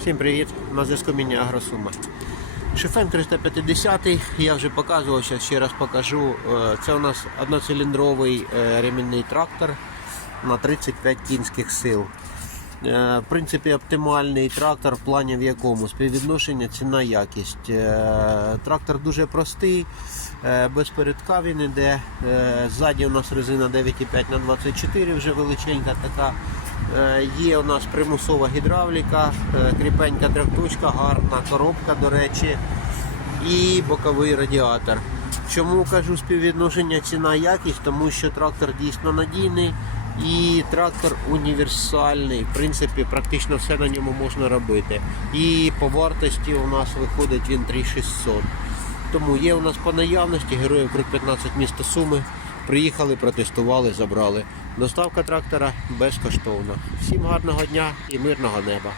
Всім привіт! На зв'язку міні Агросума. Шифен 350 я вже показував, зараз ще раз покажу. Е, Це у нас одноциліндровий е, ремінний трактор на 35 кінських сил. Е, В принципі, оптимальний трактор в плані в якому співвідношення ціна якість. Трактор дуже простий, без передка він іде. Ззаді у нас резина 9,5 на 24 вже величенька така. Е, Є у нас примусова гідравліка, е, кріпенька трьохточка, гарна коробка, до речі, і боковий радіатор. Чому кажу співвідношення ціна якість? Тому що трактор дійсно надійний і трактор універсальний. В принципі, практично все на ньому можна робити. І по вартості у нас виходить він 3600. Тому є у нас по наявності героїв Крик 15 місто Суми. Приїхали, протестували, забрали. Доставка трактора безкоштовна. Всім гарного дня і мирного неба.